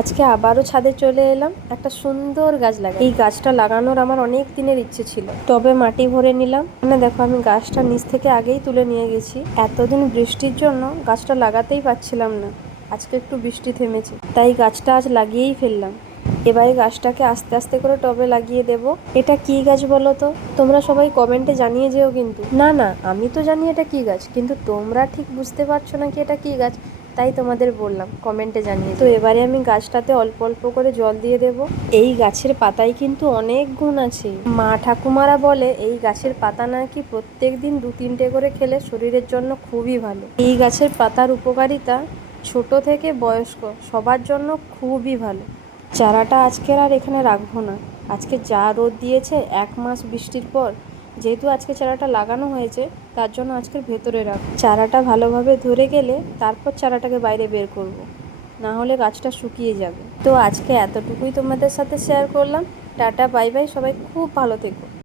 আজকে আবারও ছাদে চলে এলাম একটা সুন্দর গাছ লাগা। এই গাছটা লাগানোর আমার অনেক দিনের ইচ্ছে ছিল। টবে মাটি ভরে নিলাম। মানে দেখো আমি গাছটা নিচ থেকে আগেই তুলে নিয়ে গেছি। এতদিন বৃষ্টির জন্য গাছটা লাগাতেই পারছিলাম না। আজকে একটু বৃষ্টি থেমেছে, তাই গাছটা আজ লাগিয়েই ফেললাম। এবারে গাছটাকে আস্তে আস্তে করে টবে লাগিয়ে দেব। এটা কি গাছ বলো তো? তোমরা সবাই কমেন্টে জানিয়ে যেও কিন্তু। না না, আমি তো জানি এটা কি গাছ, কিন্তু তোমরা ঠিক বুঝতে পারছো না কি এটা কি গাছ, তাই তোমাদের বললাম কমেন্টে জানিয়ে। তো এবারে আমি গাছটাতে অল্প অল্প করে জল দিয়ে দেব। এই গাছের পাতায় কিন্তু অনেক গুণ আছে। মা ঠাকুমারা বলে এই গাছের পাতা নাকি প্রত্যেক দিন 2-3টে করে খেলে শরীরের জন্য খুবই ভালো। এই গাছের পাতার উপকারিতা ছোট থেকে বয়স্ক সবার জন্য খুবই ভালো। চারাটা আজকের আর এখানে রাখবো না। আজকে যা রোদ দিয়েছে 1 মাস বৃষ্টির পর, যেহেতু আজকে চারাটা লাগানো হয়েছে তার জন্য আজকের ভেতরে রাখবো। চারাটা ভালোভাবে ধরে গেলে তারপর চারাটাকে বাইরে বের করব, না হলে গাছটা শুকিয়ে যাবে। তো আজকে এতটুকুই তোমাদের সাথে শেয়ার করলাম। টাটা, বাই বাই, সবাই খুব ভালো থেকো।